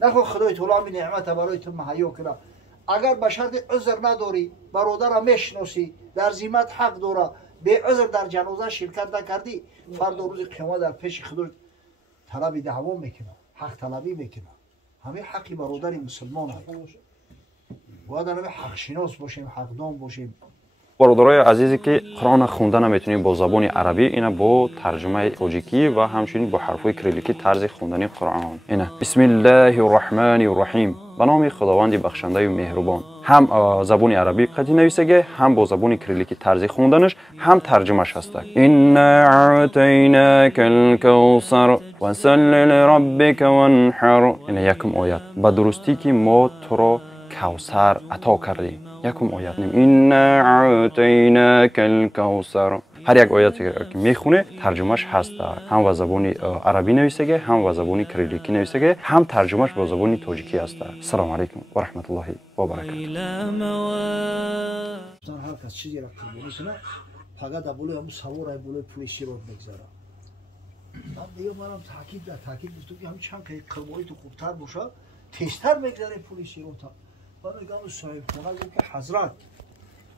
نخو خدای طولام نعمت برای تو مهیا کنه. اگر به شرط عذر نداری برادر میشناسی در ذمت حق داره به عذر در جنازه شرکت نکردی فردا روز قیامت در پیش خدای طلب دعوا میکنه حق طلبی میکنه. همه حقی برادر مسلمان هست. باید همه حق شناس باشیم حقدان باشیم. برادرای عزیزی که قرآن خونده نمیتونیم با زبان عربی اینا با ترجمه تاجیکی و همچنین با حرفای کریلیکی طرز خوندن قرآن اینا. بسم الله الرحمن الرحیم. به نام خداوند بخشنده و مهربان. هم زبان عربی قدی نویسه هم با زبان کریلیکی طرز خوندنش هم ترجمهش هست. انا اعطیناک الکوثر فصل لربک وانحر. اینا یکم آیت. به درستی که ما تو را کوثر عطا کردیم. یکم آیت نیم. انا اعطیناک الکوثر. هر یک آیتی که میخونه ترجمهش هست. هم به زبان عربی نویسه هم به زبان کریلیکی نویسه هم ترجمهش به زبان تاجیکی است. السلام علیکم و رحمت الله و برکاته. هر کس چیزی را قربانی کنه فقط دبولای همون سوار بولای پولیسی رو بگذاره. من دیگه منم تاکید گفتم که همین چند که قربانی تو خوبتر باشه تیزتر بگذاره پولیسی رو تا. من میگم صاحب خانه گفت که حضرت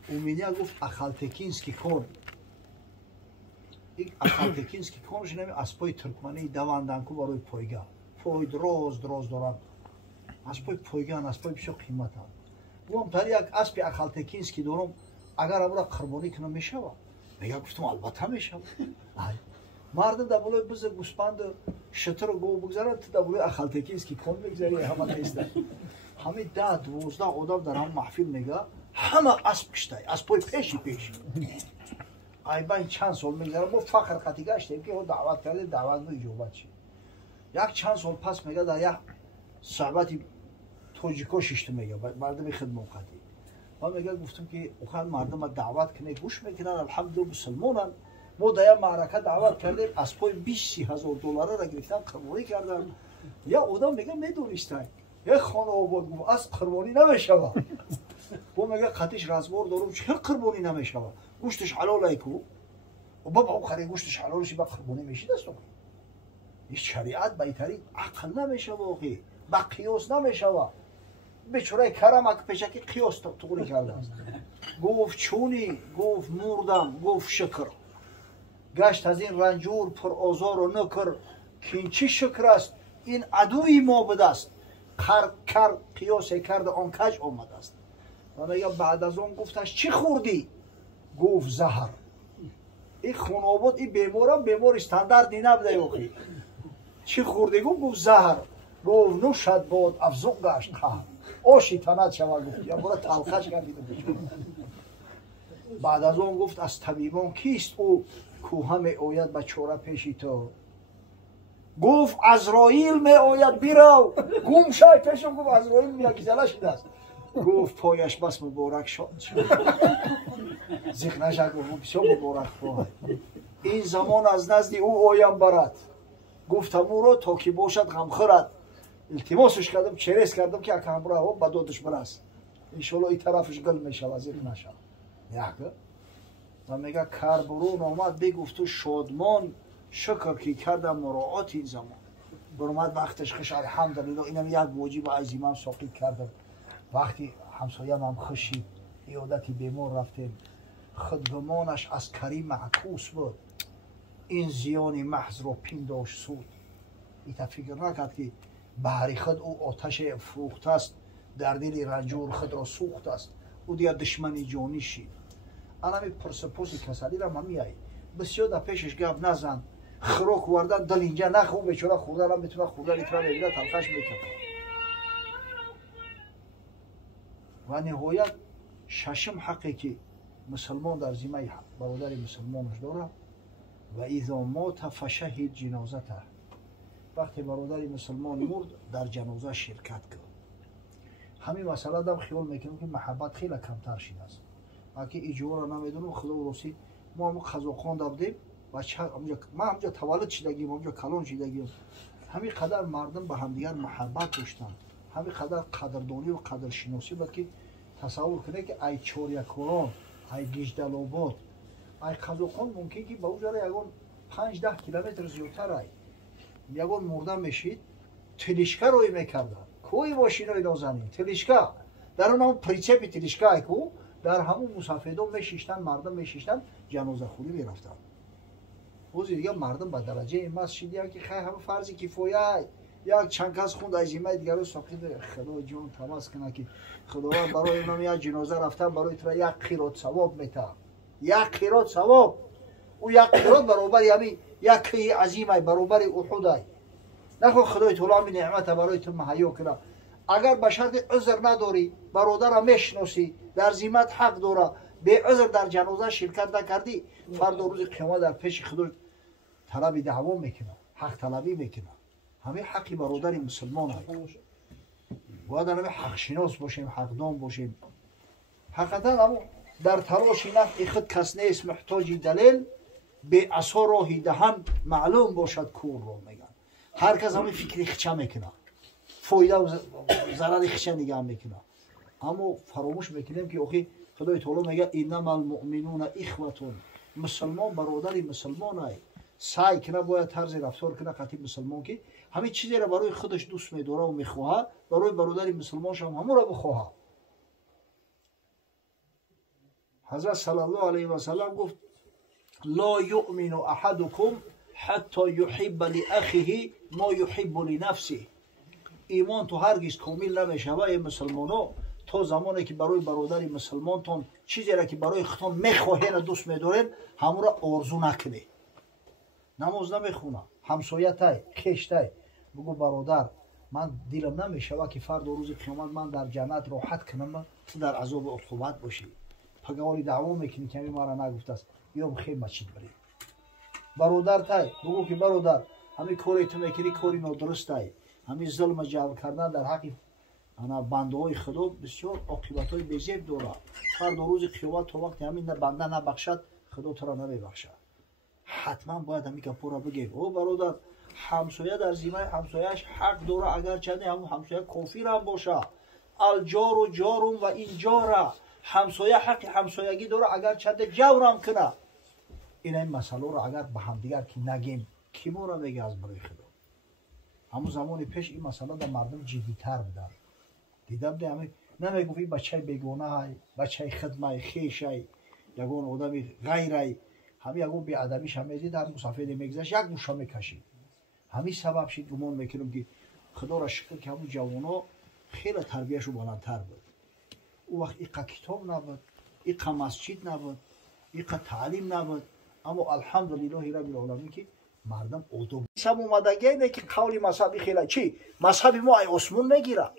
اومینیا گفت اخالتکینسکی کن. یک اخالتکینسکی کنش نمی اسبای ترکمنی دواندن کو برای پایگاه. پای دراز دارن. اسبای پایگاه اسبای بسیار قیمت هم. گفتم تر یک اسب اخالتکینسکی دارم اگر امروز قربانی کنم میشه وا. میگم گفتم البته میشه. مردم دبولای بز گوسپند شتر رو گو بگذارن تو دبولای اخالتکینسکی کن بگذاری همه تیست. همه 10-12 آدم در هم محفل میگه همه اسب کشته اسبای پیشی ای با این چند سال میگذره ما فخر خطی گشتیم که دعوت کرده دعوت ما اجابت شد. یک چند سال پس میگه در یک صحبتی توجیکو ششته میگه مردم خدمت خطی ما میگه گفتم که اوخان مردم دعوت کنه گوش میکنن الحمدلله مسلمانن ما در یک معرکه دعوت کردیم اسبای 20,000 دلار را گرفتن قربانی کردن. یا آدم میگه میدونستن یک خانه آباد گفت از قربانی نمیشوه. با میگه خطیش رزبار دارم چه قربانی نمیشوه گوشتش حلاله کو و بابا خری گوشتش حلالشی با قربانی میشی دست تو. این شریعت بهتری عقل نمیشه واقعی با قیاس نمیشوه. بیچاره کرمک پیشکی قیاس توری کرده است. گفت چونی گفت مردم گفت شکر گشت از این رنجور پر آزار و نکر که این چی شکر است این عدوی ما بده است کر قیاس کرده آن کج آمده است. و میگه بعد از اون گفتش چی خوردی گفت زهر. این خوناباد این بیمار استانداردی نبوده یوخی چی خوردی گفت زهر. گفت نوشد باد افزون گشت قهر آشی تند شما گفت یا برای تلخش کردید. بعد از اون گفت از طبیبان کیست او کو همه آید به چوره پیشی تو. گفت عزرائیل می آید بیرو گم شای پیشم. گفت عزرائیل میاد که زله شده است. گفت پایش بس مبارک شد زیخ نشد گفت بسیار مبارک پای این زمان از نزد او آیم برد. گفتم او را تا که باشد غمخورد. التماسش کردم چریس کردم که اکه همراه ها به دادش برست انشالله این طرفش گل میشه زیخ نشد. یکه و میگه کربرون آمد بگفت تو شادمان شکر که کردم مراعات این زمان برمد وقتش خش الحمدلله اینم یک واجب عظیمم ساقی کردم. وقتی همسایم هم خشید ایادتی بیمار رفتیم خدگمانش از کریم معکوس بود این زیانی محض رو پینداش سود. ایتا فکر نکرد که بحری خود او آتش فروخت است در دل رنجور خود را سوخت است او دیگه دشمنی جانی شید. انمی پرسپوسی کسلی را هم میایی بسیار در پیشش گپ نزن خروک وردن دل اینجا نخون بیچاره خوردن هم میتونه خوردن ایترا میگیره تلخش میکنه. و نهایت ششم حقی که مسلمان در ذمه برادر مسلمانش داره و اذا مات فشهد جنازته وقتی برادر مسلمان مرد در جنازه شرکت کرد. همین مسئله دم خیال میکنم که محبت خیلی کمتر شده است. اگه ایجور را نمیدونم خدا روسی ما هم قزاقستان بودیم و ما همجا تولد شدگیم همجا کلان شدگیم همین قدر مردم به همدیگر محبت داشتن همین قدر قدردانی و قدرشناسی بود که تصور کنه که ای چوریکوران ای گیجدل‌آباد ای قزاقستان ممکن که به اونجا یگان 5-10 کیلومتر زیادتر ای یگان مرده میشید تلیشکه روی میکردن کوی ماشینای نازنین تلیشکا در اون پرینسیپ تلیشکا کو در همون مسافران میشیشتن مردم میشیشتن جنازه خوری میرفتن روزی دیگه مردم به درجه مسجدی که خیلی همه فرض کفایه یک چند کس خوند از ایمه دیگر رو ساقید خدا جون تماس کنه که خداوند برای اونم یک جنازه رفتن برای تو یک قیرات ثواب میده یک قیرات ثواب او یک قیرات برابر یعنی یک کی عظیمه برابر احد نخو خدای تعالی می نعمت برای تو مهیا کنه اگر به شرط عذر نداری برادر میشناسی در ذمت حق داره به عذر در جنازه شرکت نکردی فردا روز قیامت در پیش خدا طلب دعوا میکنه حق طلبی میکنه همه حقی برادر مسلمان هست باید همه حق شناس باشیم حقدان باشیم حقیقتا اما در تلاش نفع خود کس نیست محتاج دلیل به عصا راهی دهن معلوم باشد کور رو میگن هر کس همه فکر خچه میکنه فایده و ضرر خچه نگاه میکنه اما فراموش میکنیم که آخی خدای تعالی میگه انما المؤمنون اخوتون مسلمان برادر مسلمان های سعی کنه باید طرز رفتار کنه قطعی مسلمان که همه چیزی را برای خودش دوست میداره و میخواه برای برادر مسلمان هم همون را بخواه حضرت صلی الله علیه و سلم گفت لا یؤمن احدکم حتی یحب لاخیه ما یحب لنفسه ایمان تو هرگز کامل نمیشه ای مسلمانو تو زمانی که برای برادر مسلمانتون چیزی را که برای خودتون میخواهین دوست میدارین همون را آرزو نکنی نماز نمیخونه همسایتای خشتای بگو برادر من دلم نمیشه که فردا روز قیامت من در جنت راحت کنم تو در عذاب و عقوبت باشی پگالی دعوا میکنی که ما را نگفت است یا بخیر مسجد بری برادر تای بگو که برادر همین کاری تو میکنی کاری نادرست ای همین ظلم جبر کردن در حق انا بنده های خدا بسیار عاقبت های بزرگ داره فردا روز قیامت تو وقتی همین بنده نبخشد خدا تو را نمیبخشد حتما باید همین گپا را بگیم او برادر همسایه در ذمه همسایه‌اش حق داره اگر چنده همون همسایه کافر هم باشه الجار و جارم و این جاره همسایه حق همسایگی داره اگر چنده جور هم کنه این مسئله رو اگر به هم دیگر که نگیم کی ما را میگه از برای خدا همون زمان پیش این مسئله در مردم جدی‌تر بودن دیدم ده همه نمیگفت بچه بیگانه های بچه خدمه خیش های یگون آدمی غیر های همه یگون بی ادبیش هم میزید در مسافر میگذشت یک موشا میکشید همین سبب شد گمان میکنم که خدا را شکر که همون جوانا خیلی تربیهشو بلندتر بود او وقت ایقا کتاب نبود ایقا مسجد نبود ایقا تعلیم نبود اما الحمدلله رب العالمین که مردم آدم سم اومدگی اینه که قول مذهبی خیلی چی مذهبی ما ای عثمان میگیره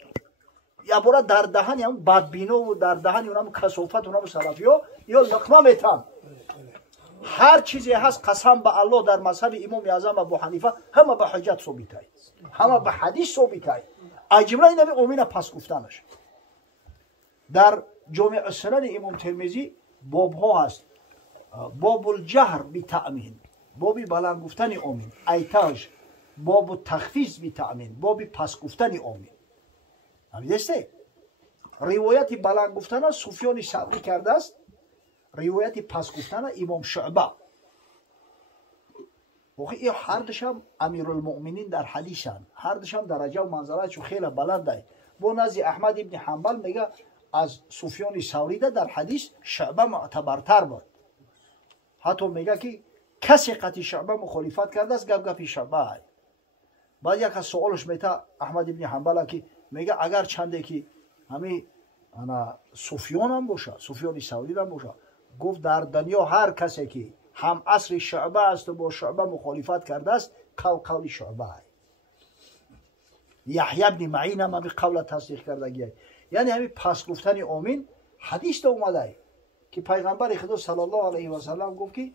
یا برا در دهن هم بدبینو و در دهن اونم کثافت اونم سلفیو یا لقمه میتن هر چیزی هست قسم به الله در مذهب امام اعظم ابو حنیفه همه به حجت ثابته همه به حدیث ثابته اجماع این امین پس گفتنش در جامع السنن امام ترمذی باب ها هست باب الجهر بتأمین بابی بلند گفتن آمین ایتاج باب تخفیض بتأمین بابی پس گفتن آمین همیشه روایت بلند گفتن سفیان ثوری کرده است روایت پس گفتن امام شعبه واقعی هر دشم امیرالمؤمنین در حدیثن هر دشم درجه و منزلتشو خیلی بلنده با نزد احمد ابن حنبل میگه از سفیان ثوری در حدیث شعبه معتبرتر بود حتی میگه که کسی قطعی شعبه مخالفت کرده است گپ شعبه بعد یک از سوالش میته احمد ابن حنبل که میگه اگر چنده که همین انا سفیان هم باشه سفیان ثوری هم باشه گفت در دنیا هر کسی که هم عصر شعبه است و با شعبه مخالفت کرده است قول شعبه یحیی ابن معین هم همین قول تصدیق کرده یعنی همین پس گفتن آمین حدیث اومده که پیغمبر خدا صلی الله علیه و سلم گفت که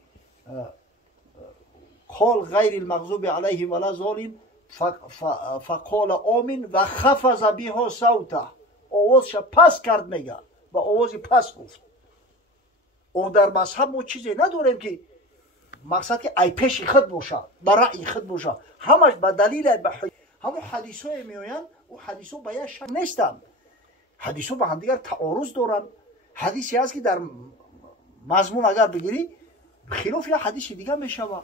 قال غیر المغضوب علیهم ولا الضالین فقال آمین و خفض بها صوته آوازش پس کرد میگه و آوازی پس گفت او در مذهب ما چیزی نداریم که مقصد که ای پیش خود باشه برای خود باشه همش به دلیل همون حدیث های میوین او حدیث ها به یک شک نیستن حدیث ها به هم دیگر تعارض دارن حدیثی هست که در مضمون اگر بگیری خلاف یا حدیث دیگه میشوه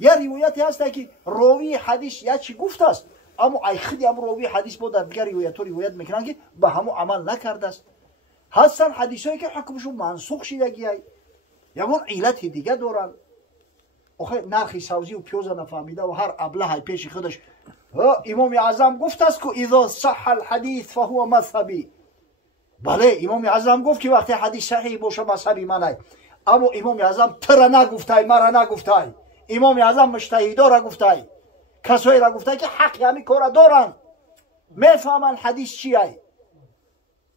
یا روایتی هست که راوی حدیث یا چی گفت است اما ای خودی هم راوی حدیث با در دیگر روایت میکنن که به همو عمل نکرده است. هستن حدیثایی که حکمشون منسوخ شدگی ای یگون علت دیگه دارن. آخه نرخی سبزی و پیاز نفهمیده و هر ابله پیش خودش امام اعظم گفت است که اذا صح الحديث فهو مذهبی. بله امام اعظم گفت که وقتی حدیث صحیح باشه مذهبی منه. اما امام اعظم ترا نگفته مرا نگفته. امام اعظم مجتهدا را گفته، کسایی را گفته که حق همین کار دارن، میفهمن حدیث چیه،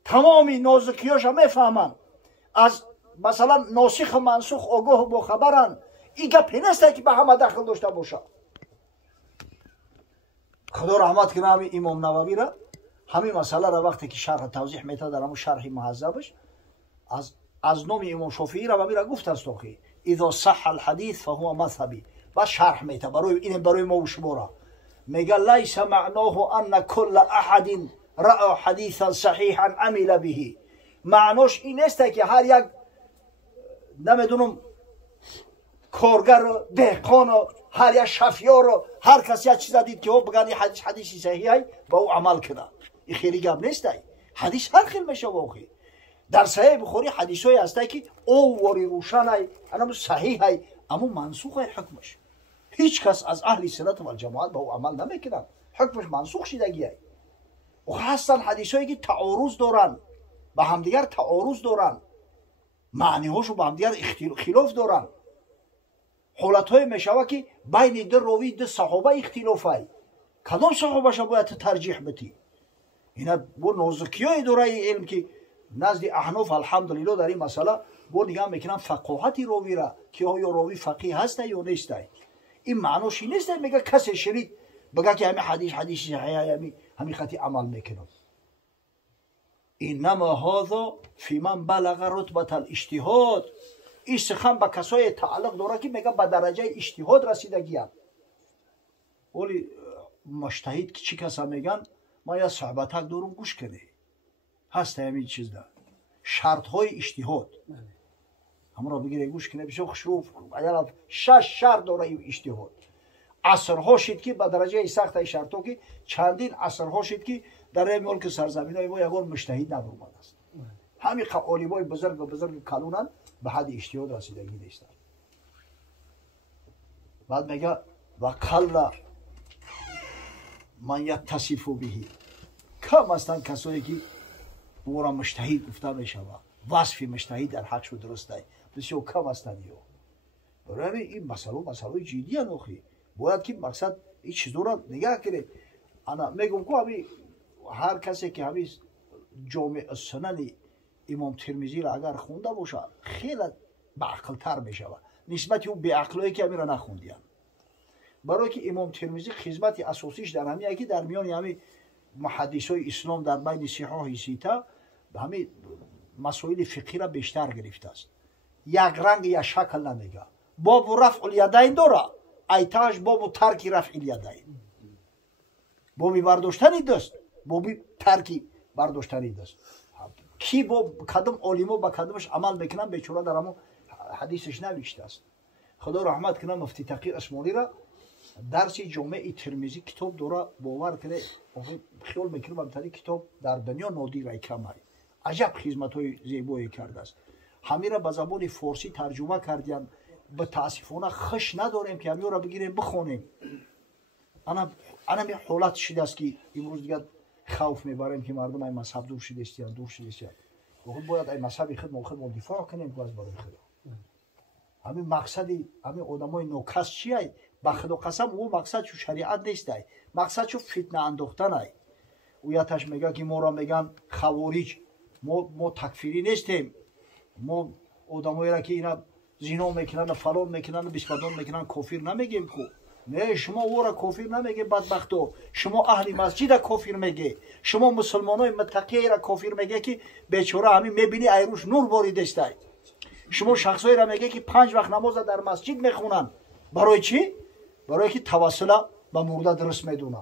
تمامی نازکیاش میفهمن، از مثلا ناسخ و منسوخ آگاه و باخبرن. این گپ نیست که به همه دخل داشته باشه. خدا رحمت کنه همین امام نووی را، همین مسئله را وقتی که شرح توضیح میته در همون شرح مهذبش از نام امام شافعی را میره گفت است که اذا صح الحديث فهو مذهبی و شرح میته برای ما و شما را میگه لیس معناه ان كل احد رأى حديثا صحيحا عمل به. معناش این است که هر یک نمیدونم کارگر و دهقان و هر یک شفیار و هر کسی یک چیز دید که او بگن حدیثی صحیحه با او عمل کنه. این خیلی گپ نیست. حدیث هر خیل میشه واقعی. در صحیح بخاری حدیثایی هسته که او واری روشنه اما صحیحه اما منسوخه حکمش. هیچ کس از اهل سنت و جماعت با او عمل نمیکنن، حکمش منسوخ شدگیه. و هستن حدیثایی که تعارض دارن، با همدیگر تعارض دارن، معنی هاشو با همدیگر خلاف دارن. حالت های میشوه که بین دو راوی دو صحابه اختلافه، کدام صحابه شو باید ترجیح بدی؟ اینا با نازکی های داره علم که نزد احناف الحمدلله در این مسئله با نگاه میکنن فقاهت راوی را که آیا راوی فقیه هسته یا نیسته. این معناش نیست میگه کسی شرید بگه که همین حدیث صحیحه همین خطی عمل میکنه. انما هذا فی من بلغ رتبه الاجتهاد. این سخن به کسای تعلق داره که میگه به درجه اجتهاد رسیدگی هم. ولی مجتهد که چی کسا میگن ما یا صحبتک دارم گوش کنه هست همین چیز ده شرط های اجتهاد همون را بگیره گوش کنه بسیار خشروف. اگر 6 شرط داره این اجتهاد. عصرها شد که به درجه سخت های شرط ها که چندین عصرها شد که در این ملک سرزمین های ما یکان مجتهد نبرمد است. همین عالمای بزرگ کلونن به حد اجتهاد رسیدگی نیستن. بعد میگه و قل من یتصف به. کم هستند کسایی که او را مجتهد گفته میشود. وصف مجتهد در حق شد درسته بسیار کم هستند. برای این مسئله جدی انوخی باید که مقصد این چیز را نگاه کنه. انا میگم که همین هر کسی که همین جامع سنن امام ترمذی را اگر خونده باشه خیلی بعقل تر میشه نسبت اون بی عقلایی که همین را نخوندیان. برای که امام ترمذی خدمت اساسیش در همیه که در میان همین محدثای اسلام در بین صحاح سیتا همین مسائل فقهی را بیشتر گرفته است. یک رنگ یا شکل نمیگه. باب رفع الیدین داره، ایتاش باب ترک رفع الیدین، بابی برداشتنی دست، بابی ترکی برداشتنی دست. کی با کدام عالمو با کدامش عمل میکنن بیچاره در همون حدیثش نوشته است. خدا رحمت کنه مفتی تقی عثمانی را درس جامع ترمذی کتاب داره باور کنه خیال میکنم همین کتاب در دنیا نادر کمه. عجب خدمت‌های زیبایی کرده است. همین را به زبان فارسی ترجمه کردیم. به تاسفانه خش نداریم که همین را بگیریم بخونیم. انا می حالت شده است که امروز دیگه خوف میبریم که مردم این مذهب دور شده است. واقعا باید این مذهب خود دفاع کنیم که از برای خدا. همین مقصدی همین آدمای نوکس چیه؟ به خدا قسم او مقصد چو شریعت نیست. مقصد چو فتنه انداختن. او یاتش میگه که ما را میگن خوارج، ما تکفیری نیستیم. ما آدمایی را که اینا زنا میکنن، فلان میکنن، بیسپدان میکنن کافر نمیگیم کو. نه شما او را کافر نمیگه بدبختو. شما اهل مسجد کافر میگه. شما مسلمانای متقی را کافر میگه که بیچاره همین میبینی ایروش نور باریده است. شما شخصایی را میگه که 5 وقت نماز در مسجد میخونن. برای چی؟ برای که توسل به مرده درست میدونه.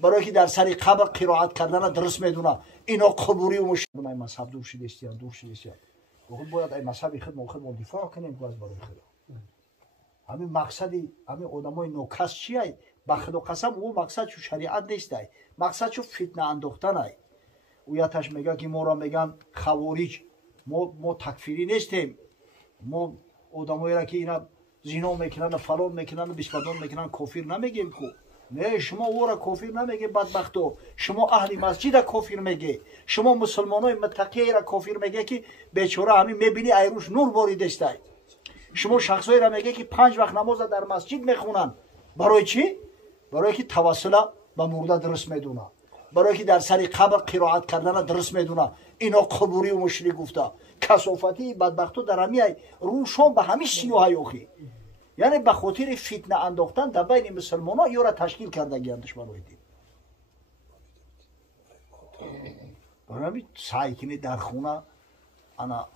برای که در سر قبر قرائت کردن درست میدونه. اینا قبوری و مشکل مذهب دور شده است. واقعا باید این مذهب خود دفاع کنیم که از برای خدا. همین مقصدی همین آدمای نوکس چیه؟ ба худо қасам ӯ мақсадшу шариат нестай, мақсадшу фитна андохтанай. ӯ яташ мега ки моро меган хавориҷ, мо такфирӣ нестем, мо одамоеро ки ина зино мекунанд, фалон мекунанд, бисбадон мекунанд, кофир намегем ку. Не, шумо ӯро кофир намеге бадбахто, шумо аҳли масҷида кофир меге, шумо мусулмонои муттақиеро кофир меге ки бечора ҳамин мебини айруш нур боридестай. шумо шахсоеро меге ки 5 вақт намоза дар масҷид мехонанд. барои чӣ? барое ки тавассула ба мурда дуруст медона, барое ки дар сари қабр қироат кардана дуруст медона. ино қубурию мушрик гуфта. касофати бадбахто дар ҳамиай рӯшон ба ҳамин сиёҳай охӣ. яъне ба хотири фитна андохтан дар байни мусулмонон ёра ташкил кардагиянд душманои дин. барои саъй кунӣ дар хона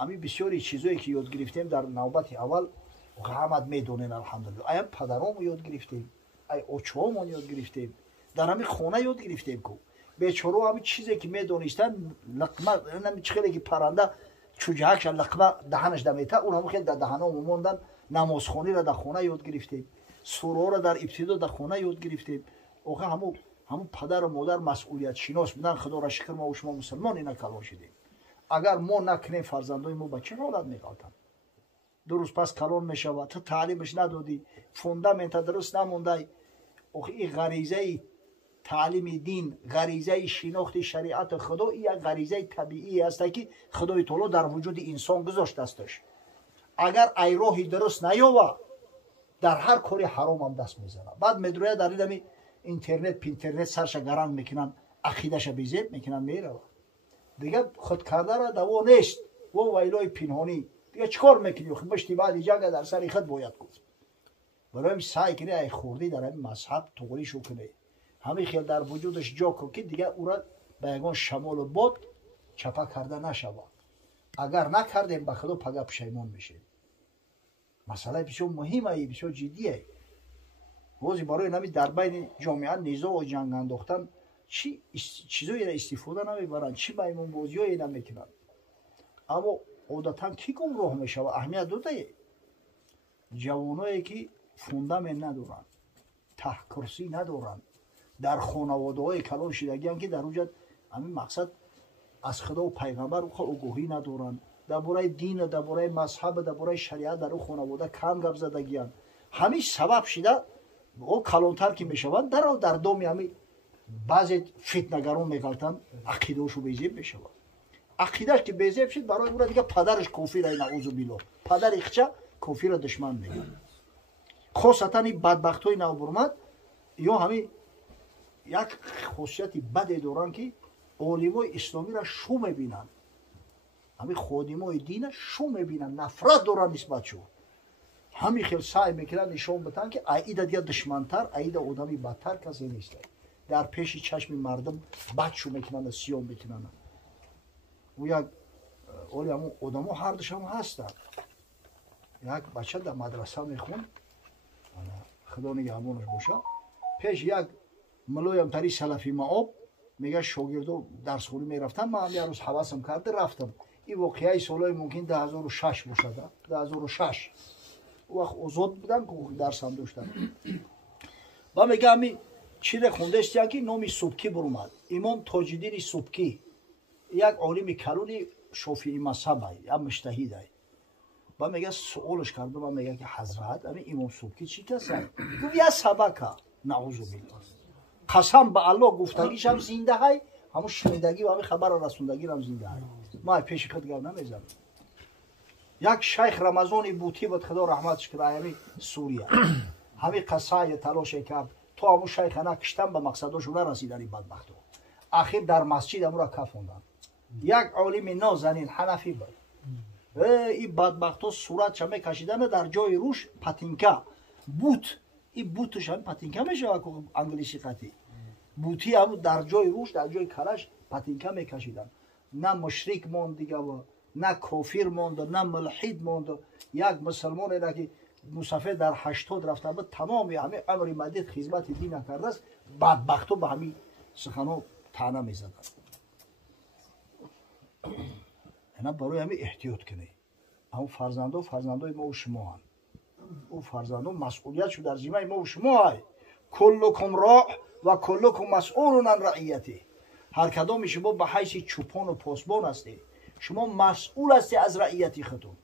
ами бисёри чизое ки ёд гирифтем дар навбати аввал ҳамат медонен алҳамдулилла. аям падаромо ёд гирифтем, ай очаомон ёд гирифтем, дар ҳамин хона ёд гирифтем ку бечоро ҳамин чизе ки медонистан лақма хеле ки парранда чуҷаакша лақма даҳанаш дамета онамо хеле дар даҳаномо мондан. намозхониро дар хона ёд гирифтем, сурора дар ибтидо дар хона ёд гирифтем. охир ҳамун падару модар масъулиятшинос буданд. худоро шукр мо шумо мусулмон ина калон шудем. агар мо накунем фарзандои мо ба чӣ ҳолат меғалтанд? дуруст пас калон мешавад. ту таълимаш надодӣ, фундамента дуруст намондай. охир ин ғаризаи таълими дин, ғаризаи шинохти шариати худо, ин як ғаризаи табиӣ аста ки худои таоло дар вуҷуди инсон гузоштаастош. агар ай роҳи дуруст наёва, дар ҳар кори ҳаромам даст мезана. баъд медрояд дар инами интернет пинтернет сарша гаранг мекунанд, ақидаша безеб мекунанд, мерава. дига худкардара даво нест. во вайлои пинҳонӣ дига чӣ кор мекунӣ? бишти баъди ҷанга дар сари худ бояд гуфт. барои саъй кунӣ ай хурдӣ дар ҳамин мазҳаб туғришу кунӣ. ҳамин хел дар вуҷудаш ҷо кун ки дига ӯра ба ягон шамолу бод чапа карда нашавад. агар накардем ба худо пага пушаймон мешем. масъалаи бисёр муҳимае, бисёр ҷиддие. бози барои нами дар байни ҷомеа низоу ҷанг андохтан чӣ чизоеро истифода намебаранд, чӣ маймунбозиёе намекунанд. аммо одатан кӣ гумроҳ мешавад? аҳамият додае. ҷавоное ки фундамент надоранд, таҳкурсӣ надоранд, дар хонаводаҳои калон шудагианд ки дар уҷа ҳамин мақсад аз худо пайғамбар огоҳӣ надоранд, дар бораи дину, дар бораи мазҳабу, дар бораи шариат дар ӯ хонавода кам гап задагиянд. ҳамин сабаб шуда калонтар ки мешаванд, дарав дар доми ҳамин баъзе фитнагарон меғалтанд, ақидаошу безеб мешавад. ақидаш ки безеб шуд, барои ӯра дига падараш кофира, наъузу биллоҳ, падари хча кофира душман мегӯяд. хосатан ин бадбахтҳои навбурмат ё ҳамин як хосияти баде доранд ки олимои исломиро шу мебинанд, ҳамин ходимои дина шу мебинанд, нафрат доранд нисбатшо. ҳамин хел саъй мекунанд нишон батанд ки аида дига душмантар, аида одами бадтар касе нест. дар пеши чашми мардум бадшу мекунанд, сиём мекунанд. ӯ як оли ҳамун одамо ҳардушам ҳастанд. як бача дар мадраса мехонд, худо нигаҳбонаш боша, пеш як мулоямтари салафи маоб мега шогирдо дарсхонӣ мерафтам, ман ҳам як рӯз ҳавасам карда рафтам. ин воқеаи солҳои мумкин 2006 бошад. 2006 ӯ вақт озод будам, дарсам доштам. ва мега ҳамин чире хондестиян ки номи субкӣ буромад. имом тоҷиддини субкӣ як олими калони шофиӣ мазҳабай, як муҷтаҳидай. ва мега суолаш кардам, ва мега ки ҳазрат ҳамин имом субкӣ чӣ касай? гуфт я сабака, наъузу биллоҳ. қасам ба аллоҳ гуфтагишам зиндаҳай, ҳамун шунидагӣ ва ҳамин хабарро расондагирам зиндаҳай. ман пеши худ гап намезанам. як шайх рамазони бутӣ буд, худо раҳматш кунад, ҳамин сурия. ҳамин қасае талоше кард то ҳамун шайха накиштан ба мақсадошу нарасидани бадбахтҳо. ахир дар масҷид ҳамура кафонданд. як олими нозанин ҳанафӣ буд. ин бадбахтҳо суратша мекашиданд дар ҷои рӯш патинка бут, ин бутуш ҳам патинка мешавад англиси қатӣ. бутӣ ҳам дар ҷои рӯш, дар ҷои калаш патинка мекашиданд. на мушрик монд дига, на кофир монд, на мулҳид монд. як мусулмонеро ки мусафир дар 80 рафта буд, тамоми ҳамин умри мадид хизмати дина кардааст, бадбахтҳо ба ҳамин суханҳо таъна мезаданд. ина барои ҳамин эҳтиёт кунед. ҳамун фарзандои мову шумоанд. ӯ фарзандо масъулиятшу дар зиммаи мову шумоай. کلکم راع و کلکم مسئول عن رعیته. هر کدام شما به حیث چوپان و پاسبان هستید، شما مسئول هستی از رعیتی خودتون.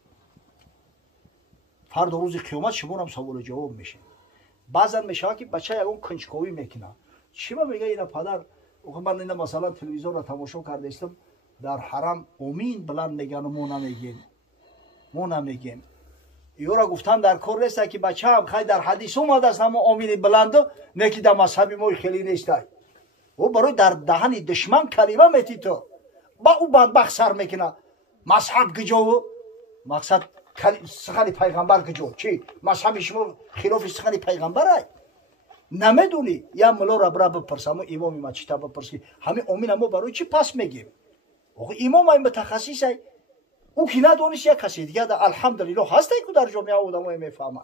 فردا روز قیامت شما هم سوال جواب میشین. بعضا میشه که بچه یگون کنجکاوی میکنه، چی میگه اینا پدر؟ من اینا مثلا تلویزیون رو تماشا کرده استم، در حرم امین بلند میگن و ما نمیگیم. یورا گفتن در کور نیست که بچه هم خیلی در حدیث اومده است اما امین بلند نکی در مذهب ما خیلی نیست. او برای در دهن دشمن کلمه میتی تو با او بدبخت سر میکنه. مذهب گجو مقصد سخن پیغمبر گجو چی؟ مذهب شما خلاف سخن پیغمبر ای؟ نمیدونی؟ یا ملا ربرا بپرسم و امام مسجد بپرسی همین امین ما برای چی پس میگیم؟ آقا امام این متخصص ای؟ او که ندونیست یک کسی دیگه در الحمدلله هسته که در جامعه آدم های میفهمن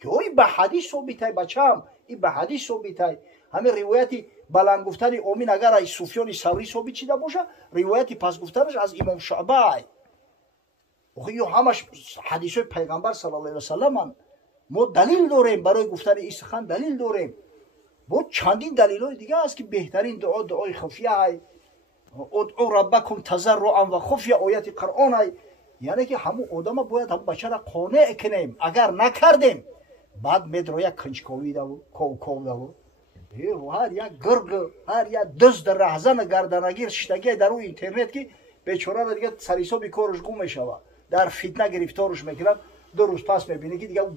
که این به حدیث ثابت ای. بچه هم این به حدیث ثابت ای. همین روایتی بلند گفتن امین اگر از سفیان ثوری ثابت شده باشه، روایتی پس گفتنش از امام شعبه ای. آخه همش حدیث پیغمبر صلی الله علیه و سلم. ما دلیل داریم برای گفتن این سخن، دلیل داریم. با چندین دلیل دیگه است که بهترین دعا دعای خفیه ای. ادعو ربکم تضرعا و خفیه آیت قرآن ای. یعنی که همون آدم باید هم بچه را قانع کنیم. اگر نکردیم بعد میدرو یک کنجکاوی دو کوکاو دو هر یک گرگ هر یک دزد رهزن گردنگیر شتگی در اون اینترنت که بیچاره را دیگه سریسا بیکارش گم میشود، در فتنه گرفتارش میکنن. 2 روز پس میبینی که دیگه اون